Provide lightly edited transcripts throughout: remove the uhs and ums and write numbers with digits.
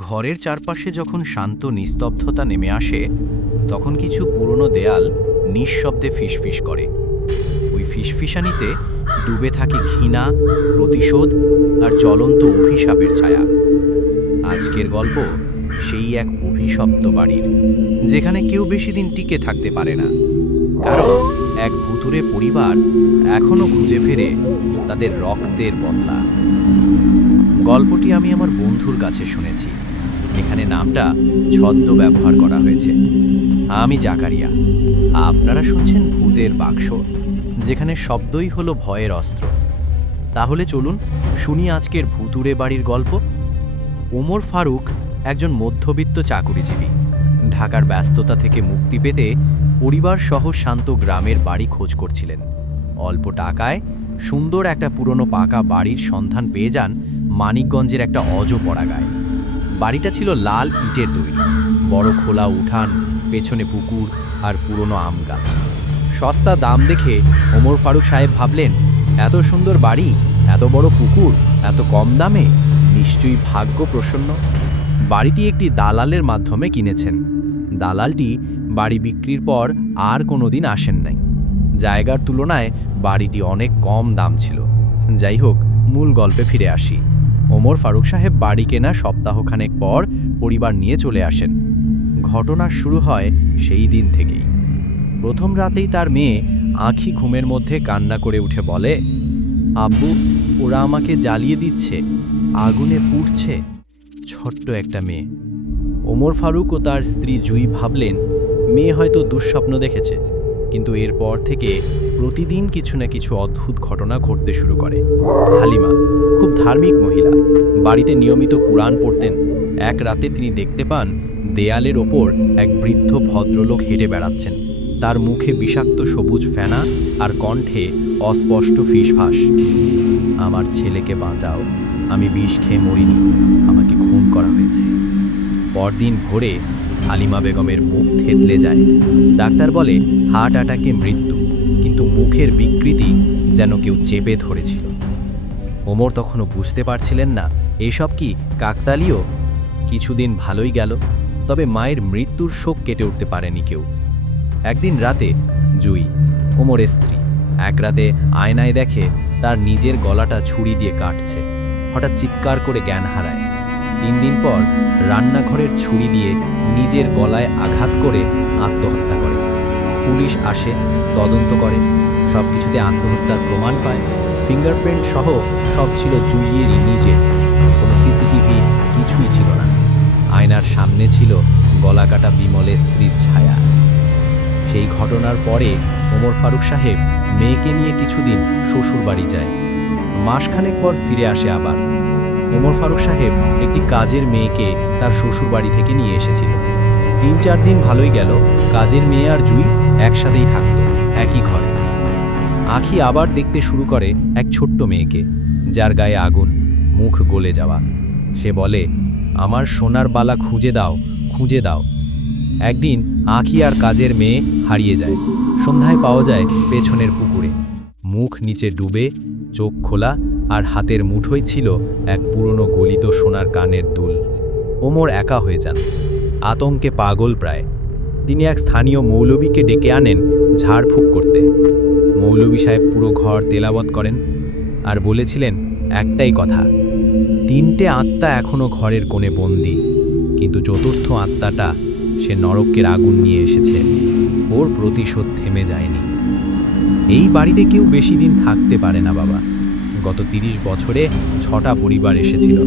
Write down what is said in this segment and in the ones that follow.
ঘরের চারপাশে যখন শান্ত নিস্তব্ধতা নেমে আসে তখন কিছু পুরনো দেয়াল নিঃশব্দে ফিসফিস করে। ওই ফিসফিসানিতে ডুবে থাকে ঘৃণা, প্রতিশোধ আর জ্বলন্ত অভিশাপের ছায়া। আজকের গল্প সেই এক অভিশপ্ত বাড়ির, যেখানে কেউ বেশি দিন টিকে থাকতে পারে না, কারণ এক ভুতুড়ে পরিবার এখনো খুঁজে ফেরে তাদের রক্তের বদলা। গল্পটি আমি আমার বন্ধুর কাছে শুনেছি। এখানে নামটা ছদ্ম ব্যবহার করা হয়েছে। আমি জাকারিয়া। আপনারা শুনছেন ভূতের বাক্স, যেখানে শব্দই হলো ভয়ের অস্ত্র। তাহলে চলুন শুনি আজকের ভুতুড়ে বাড়ির গল্প। ওমর ফারুক একজন মধ্যবিত্ত চাকুরিজীবী। ঢাকার ব্যস্ততা থেকে মুক্তি পেতে পরিবার সহ শান্ত গ্রামের বাড়ি খোঁজ করছিলেন। অল্প টাকায় সুন্দর একটা পুরনো পাকা বাড়ির সন্ধান পেয়ে যান মানিকগঞ্জের একটা অজপড়া গায়ে। বাড়িটা ছিল লাল ইটের তৈরি, বড় খোলা উঠান, পেছনে পুকুর আর পুরনো আম গাছ। সস্তা দাম দেখে ওমর ফারুক সাহেব ভাবলেন, এত সুন্দর বাড়ি, এত বড় পুকুর, এত কম দামে, নিশ্চয়ই ভাগ্য প্রসন্ন। বাড়িটি একটি দালালের মাধ্যমে কিনেছেন। দালালটি বাড়ি বিক্রির পর আর কোনোদিন আসেন নাই। জায়গার তুলনায় বাড়িটি অনেক কম দাম ছিল। যাই হোক, মূল গল্পে ফিরে আসি। ওমর ফারুক সাহেব বাড়ি কেনা সপ্তাহখানেক পর পরিবার নিয়ে চলে আসেন। ঘটনা শুরু হয় সেই দিন থেকেই। প্রথম রাতেই তার মেয়ে আঁখি ঘুমের মধ্যে কান্না করে উঠে বলে, আব্বু, ওরা আমাকে জ্বালিয়ে দিচ্ছে, আগুনে পুড়ছে। ছোট্ট একটা মেয়ে। ওমর ফারুক ও তার স্ত্রী জুই ভাবলেন, মেয়ে হয়তো দুঃস্বপ্ন দেখেছে। কিন্তু এরপর থেকে প্রতিদিন কিছু না কিছু অদ্ভুত ঘটনা ঘটতে শুরু করে। হালিমা খুব ধার্মিক মহিলা, বাড়িতে নিয়মিত কুরআন পড়তেন। এক রাতে তিনি দেখতে পান দেয়ালের ওপর এক বৃদ্ধ ভদ্রলোক হেঁটে বেড়াচ্ছেন। তার মুখে বিষাক্ত সবুজ ফেনা আর কণ্ঠে অস্পষ্ট ফিসফাস, আমার ছেলেকে বাঁচাও, আমি বিষ খেয়ে মরিনি, আমাকে খুন করা হয়েছে। পরদিন ভোরে হালিমা বেগমের মুখ থেতলে যায়। ডাক্তার বলে হার্ট অ্যাটাকে মৃত্যু, কিন্তু মুখের বিকৃতি যেন কেউ চেপে ধরেছিল। ওমর তখনও বুঝতে পারছিলেন না এসব কি কাকতালীয়। কিছুদিন ভালোই গেল, তবে মায়ের মৃত্যুর শোক কেটে উঠতে পারেনি কেউ। একদিন রাতে জুই, ওমরের স্ত্রী, এক রাতে আয়নায় দেখে তার নিজের গলাটা ছুরি দিয়ে কাটছে। হঠাৎ চিৎকার করে জ্ঞান হারায়। 3 দিন পর রান্নাঘরের ছুরি দিয়ে নিজের গলায় আঘাত করে আত্মহত্যা করে। পুলিশ আসে, তদন্ত করে, সব কিছুতে আত্মহত্যার প্রমাণ পায়। ফিঙ্গারপ্রিন্ট সহ সব ছিল জুইয়েরই নিজের। কোনো সিসিটিভি কিছুই ছিল না। আয়নার সামনে ছিল গলাকাটা বিমলের স্ত্রীর ছায়া। সেই ঘটনার পরে ওমর ফারুক সাহেব মেয়েকে নিয়ে কিছুদিন শ্বশুর বাড়ি যায়। মাসখানেক পর ফিরে আসে আবার। ওমর ফারুক সাহেব একটি কাজের মেয়েকে তার শ্বশুর বাড়ি থেকে নিয়ে এসেছিল। 3-4 দিন ভালোই গেল। কাজের মেয়ে আর জুই একসাথেই থাকত, একই ঘরে। আঁখি আবার দেখতে শুরু করে এক ছোট্ট মেয়েকে, যার গায়ে আগুন, মুখ গলে যাওয়া। সে বলে, আমার সোনার বালা খুঁজে দাও, খুঁজে দাও। একদিন আঁখি আর কাজের মেয়ে হারিয়ে যায়। সন্ধ্যায় পাওয়া যায় পেছনের পুকুরে, মুখ নিচে ডুবে, চোখ খোলা, আর হাতের মুঠোয় ছিল এক পুরনো গলিত সোনার কানের দুল। ওমর একা হয়ে যান, আতঙ্কে পাগল প্রায়। তিনি এক স্থানীয় মৌলবীকে ডেকে আনেন ঝাড়ফুঁক করতে। মৌলবী সাহেব পুরো ঘর তেলাওয়াত করেন আর বলেছিলেন একটাই কথা, 3টে আত্মা এখনো ঘরের কোণে বন্দী, কিন্তু চতুর্থ আত্মাটা সে নরকের আগুন নিয়ে এসেছে। ওর প্রতিশোধ থেমে যায়নি। এই বাড়িতে কেউ বেশি দিন থাকতে পারে না বাবা। গত 30 বছরে 6টা পরিবার এসেছিল।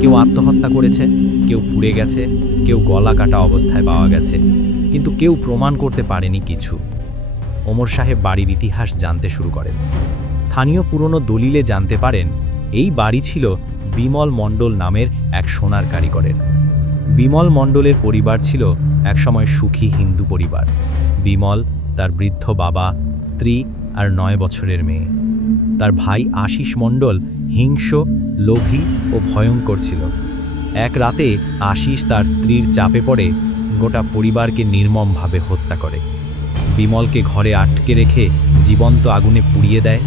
কেউ আত্মহত্যা করেছে, কেউ পুড়ে গেছে, কেউ গলা কাটা অবস্থায় পাওয়া গেছে, কিন্তু কেউ প্রমাণ করতে পারেনি কিছু। ওমর সাহেব বাড়ির ইতিহাস জানতে শুরু করেন। স্থানীয় পুরনো দলিলে জানতে পারেন এই বাড়ি ছিল বিমল মণ্ডল নামের এক সোনার কারিগরের। বিমল মণ্ডলের পরিবার ছিল একসময় সুখী হিন্দু পরিবার। বিমল, তার বৃদ্ধ বাবা, স্ত্রী আর 9 বছরের মেয়ে। তার ভাই আশিস মণ্ডল হিংস্র, লোভী ও ভয়ঙ্কর ছিল। এক রাতে আশিস তার স্ত্রীর চাপে পড়ে গোটা পরিবারকে নির্মমভাবে হত্যা করে। বিমলকে ঘরে আটকে রেখে জীবন্ত আগুনে পুড়িয়ে দেয়।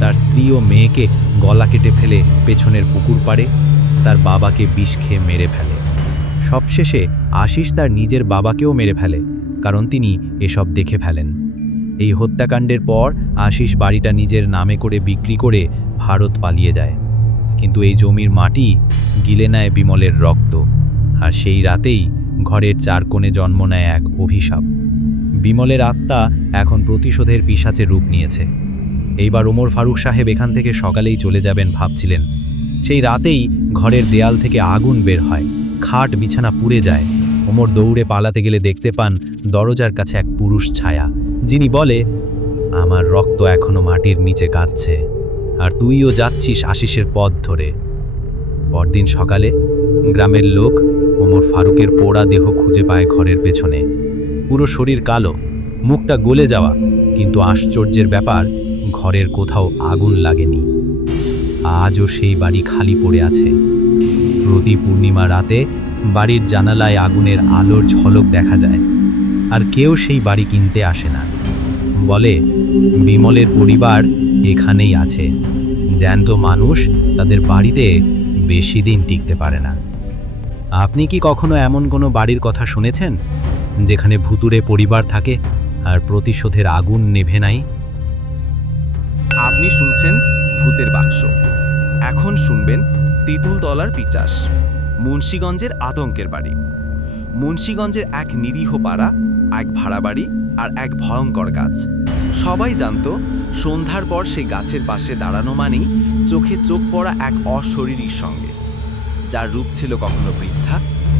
তার স্ত্রী ও মেয়েকে গলা কেটে ফেলে পেছনের পুকুর পাড়ে, তার বাবাকে বিষ খেয়ে মেরে ফেলে। সবশেষে আশিস তার নিজের বাবাকেও মেরে ফেলে, কারণ তিনি এসব দেখে ফেলেন। এই হত্যাকাণ্ডের পর আশিস বাড়িটা নিজের নামে করে বিক্রি করে ভারত পালিয়ে যায়। কিন্তু এই জমির মাটি গিলে নেয় বিমলের রক্ত, আর সেই রাতেই ঘরের চার কোণে জন্ম নেয় এক অভিশাপ। বিমলের আত্মা এখন প্রতিশোধের পিশাচের রূপ নিয়েছে। এইবার ওমর ফারুক সাহেব এখান থেকে সকালেই চলে যাবেন ভাবছিলেন। সেই রাতেই ঘরের দেয়াল থেকে আগুন বের হয়, খাট বিছানা পুড়ে যায়। ওমর দৌড়ে পালাতে গেলে দেখতে পান দরজার কাছে এক পুরুষ ছায়া, যিনি বলে, আমার রক্ত এখনো মাটির নিচে কাঁদছে, আর তুইও যাচ্ছিস আশিসের পথ ধরে। পরদিন সকালে গ্রামের লোক ওমর ফারুকের পোড়া দেহ খুঁজে পায় ঘরের পেছনে। পুরো শরীর কালো, মুখটা গলে যাওয়া, কিন্তু আশ্চর্যের ব্যাপার, ঘরের কোথাও আগুন লাগেনি। আজও সেই বাড়ি খালি পড়ে আছে। প্রতি পূর্ণিমা রাতে বাড়ির জানালায় আগুনের আলোর ঝলক দেখা যায়, আর কেউ সেই বাড়ি কিনতে আসে না। বলে, বিমলের পরিবার এখানেই আছে। জ্যান্ত মানুষ তাদের বাড়িতে বেশি দিন টিকতে পারে না। আপনি কি কখনো এমন কোনো বাড়ির কথা শুনেছেন যেখানে ভুতুড়ে পরিবার থাকে আর প্রতিশোধের আগুন নেভে নাই? আপনি শুনছেন ভূতের বাক্স। এখন শুনবেন তেঁতুলতলার পিচাস, মুন্সিগঞ্জের আতঙ্কের বাড়ি। মুন্সিগঞ্জের এক নিরীহ পাড়া, এক ভাড়া বাড়ি আর এক ভয়ঙ্কর গাছ। সবাই জানত সন্ধ্যার পর সেই গাছের পাশে দাঁড়ানো মানেই চোখে চোখ পড়া এক অশরীরীর সঙ্গে, যার রূপ ছিল কখনো বৃদ্ধা,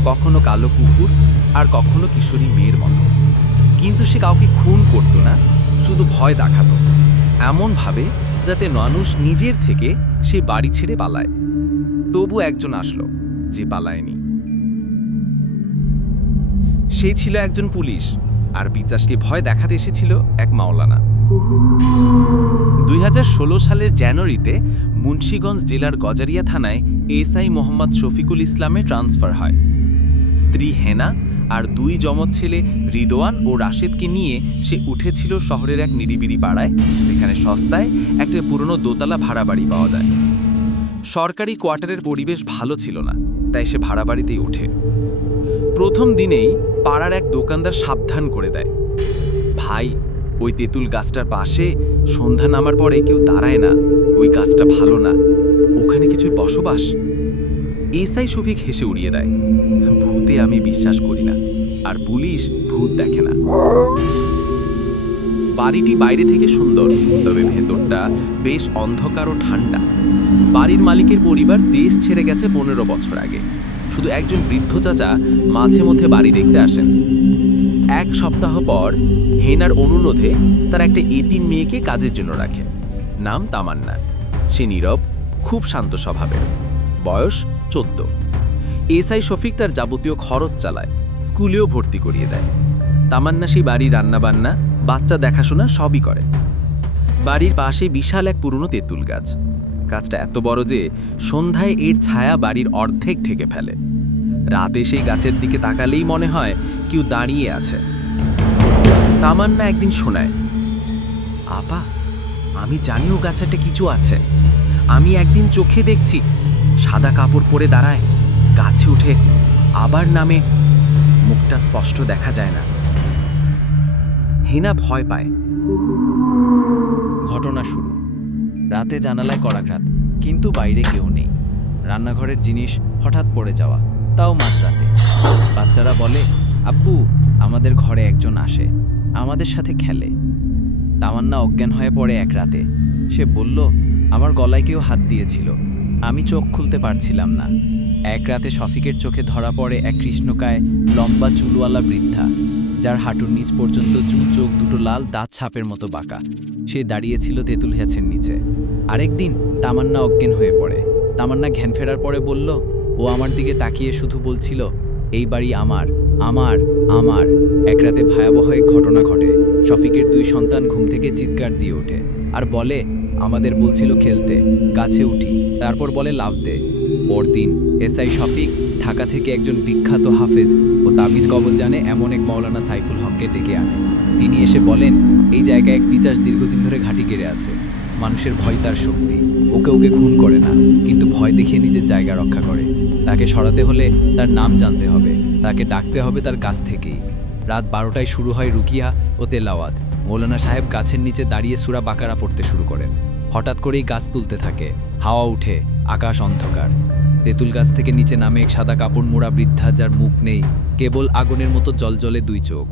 কখনো কালো কুকুর, আর কখনো কিশোরী মেয়ের মতো। কিন্তু সে কাউকে খুন করত না, শুধু ভয় দেখাতো, এমনভাবে যাতে মানুষ নিজের থেকে সেই বাড়ি ছেড়ে পালায়। তবু একজন আসলো যে পালায়নি। সে ছিল একজন পুলিশ, আর পিচাসকে ভয় দেখাতে এসেছিল এক মাওলানা। 2016 সালের জানুয়ারিতে মুন্সিগঞ্জ জেলার গজারিয়া থানায় এসআই মোহাম্মদ শফিকুল ইসলামের ট্রান্সফার হয়। স্ত্রী হেনা আর দুই যমজ ছেলে রিদওয়ান ও রাশেদকে নিয়ে সে উঠেছিল শহরের এক নিরিবিলি পাড়ায়, যেখানে সস্তায় একটা পুরনো দোতলা ভাড়া বাড়ি পাওয়া যায়। সরকারি কোয়ার্টারের পরিবেশ ভালো ছিল না, তাই সে ভাড়া বাড়িতেই ওঠে। প্রথম দিনেই পাড়ার এক দোকানদার সাবধান করে দেয়, ভাই, ওই তেঁতুল গাছটার পাশে সন্ধ্যা নামার পরে কেউ দাঁড়ায় না, ওই গাছটা ভালো না, ওখানে কিছুই বসবাস। এসআই শফিক হেসে উড়িয়ে দেয়, ভূতে আমি বিশ্বাস করি না, আর পুলিশ ভূত দেখে না। বাড়িটি বাইরে থেকে সুন্দর, তবে ভেতরটা বেশ অন্ধকার ও ঠান্ডা। বাড়ির মালিকের পরিবার দেশ ছেড়ে গেছে 15 বছর আগে। শুধু একজন বৃদ্ধ চাচা মাঝে মধ্যে বাড়ি দেখতে আসেন। এক সপ্তাহ পর হেনার অনুরোধে তার একটা এতিম মেয়েকে কাজের জন্য রাখে। নাম তামান্না। সে নীরব, খুব শান্ত স্বভাবের, বয়স 14। এসআই শফিক তার যাবতীয় খরচ চালায়, স্কুলেও ভর্তি করিয়ে দেয়। তামান্না সেই বাড়ি রান্নাবান্না, বাচ্চা দেখাশোনা সবই করে। বাড়ির পাশে বিশাল এক পুরনো তেঁতুল গাছ। গাছটা এত বড় যে সন্ধ্যায় এর ছায়া বাড়ির অর্ধেক ঢেকে ফেলে। রাতে সেই গাছের দিকে তাকালেই মনে হয় কেউ দাঁড়িয়ে আছে। তামান্না একদিন শোনায়, আপা, আমি জানিও গাছাটা কিছু আছে। আমি একদিন চোখে দেখছি, সাদা কাপড় পরে দাঁড়ায়, গাছে উঠে আবার নামে, মুখটা স্পষ্ট দেখা যায় না। হেনা ভয় পায়। ঘটনা শুরু। রাতে জানালায় কড়াঘাত, কিন্তু বাইরে কেউ নেই। রান্নাঘরের জিনিস হঠাৎ পড়ে যাওয়া, তাও মাঝরাতে। বাচ্চারা বলে, আব্বু, আমাদের ঘরে একজন আসে, আমাদের সাথে খেলে। তামান্না অজ্ঞান হয়ে পড়ে এক রাতে। সে বলল, আমার গলায় কেউ হাত দিয়েছিল, আমি চোখ খুলতে পারছিলাম না। এক রাতে শফিকের চোখে ধরা পড়ে এক কৃষ্ণকায় লম্বা চুলওয়ালা বৃদ্ধা, যার হাঁটুর নিচ পর্যন্ত চুল, চোখ দুটো লাল, দাঁত ছাপের মতো বাঁকা। সে দাঁড়িয়েছিল তেঁতুল গাছের নিচে। আরেকদিন তামান্না অজ্ঞান হয়ে পড়ে। তামান্না জ্ঞান ফেরার পরে বলল, ও আমার দিকে তাকিয়ে শুধু বলছিল, এই বাড়ি আমার, আমার, আমার। এক রাতে ভয়াবহ এক ঘটনা ঘটে। শফিকের 2 সন্তান ঘুম থেকে চিৎকার দিয়ে ওঠে আর বলে, আমাদের বলছিল খেলতে, গাছে উঠি, তারপর বলে লাফ দে। পরদিন এসআই শফিক ঢাকা থেকে একজন বিখ্যাত হাফেজ ও তাবিজ কবজ জানে এমন এক মাওলানা সাইফুল হককে ডেকে আনে। তিনি এসে বলেন, এই জায়গায় এক পিচাস দীর্ঘদিন ধরে ঘাঁটি গেড়ে আছে। মানুষের ভয় তার শক্তি। ওকে খুন করে না, কিন্তু ভয় দেখিয়ে নিজের জায়গা রক্ষা করে। তাকে সরাতে হলে তার নাম জানতে হবে। তাকে ডাকতে হবে তার কাছ থেকেই। রাত 12টায় শুরু হয় রুকিয়া ও তেলাওয়াত। মৌলানা সাহেব গাছের নিচে দাঁড়িয়ে সূরা বাকারা পড়তে শুরু করেন। হঠাৎ করেই গাছ তুলতে থাকে, হাওয়া উঠে, আকাশ অন্ধকার। তেঁতুল গাছ থেকে নিচে নামে এক সাদা কাপড় মোড়া বৃদ্ধা, যার মুখ নেই, কেবল আগুনের মতো জ্বলজ্বলে 2 চোখ।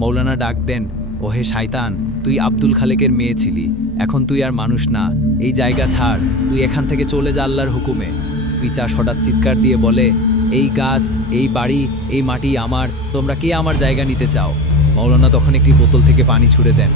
মৌলানা ডাক দেন, ওহে শায়তান, তুই আব্দুল খালেকের মেয়ে ছিলি, এখন তুই আর মানুষ না, এই জায়গা ছাড়, তুই এখান থেকে চলে যা আল্লাহর হুকুমে। পিচাস হঠাৎ চিৎকার দিয়ে বলে, এই গাছ, এই বাড়ি, এই মাটি আমার, তোমরা কে আমার জায়গা নিতে চাও? মৌলানা তখন একটি বোতল থেকে পানি ছুড়ে দেন,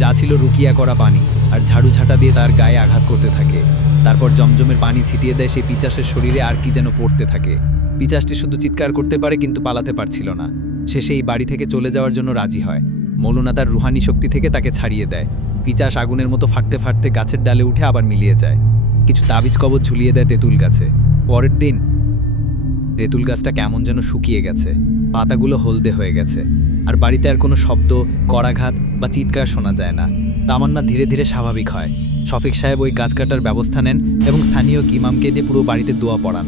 যা ছিল রুকিয়া করা পানি, আর ঝাড়ু ঝাঁটা দিয়ে তার গায়ে আঘাত করতে থাকে। তারপর জমজমের পানি ছিটিয়ে দেয় সেই পিচাসের শরীরে, আর কি যেন পড়তে থাকে। পিচাসটি শুধু চিৎকার করতে পারে, কিন্তু পালাতে পারছিল না। সে সেই বাড়ি থেকে চলে যাওয়ার জন্য রাজি হয়। মৌলানা তার রুহানি শক্তি থেকে তাকে ছাড়িয়ে দেয়। পিচাস আগুনের মতো ফাটতে ফাটতে গাছের ডালে উঠে আবার মিলিয়ে যায়। কিছু তাবিজ কবজ ঝুলিয়ে দেয় তেঁতুল গাছে। পরের দিন তেঁতুল গাছটা কেমন যেন শুকিয়ে গেছে, পাতাগুলো হলদে হয়ে গেছে, আর বাড়িতে আর কোনো শব্দ, করাঘাত বা চিৎকার শোনা যায় না। তামান্না ধীরে ধীরে স্বাভাবিক হয়। শফিক সাহেব ওই গাছ কাটার ব্যবস্থা নেন এবং স্থানীয় ইমামকে দিয়ে পুরো বাড়িতে দোয়া পড়ান।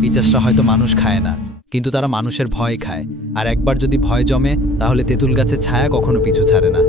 পিচাসরা হয়তো মানুষ খায় না, কিন্তু তারা মানুষের ভয় খায়, আর একবার যদি ভয় জমে তাহলে তেঁতুল গাছের ছায়া কখনো পিছু ছাড়ে না।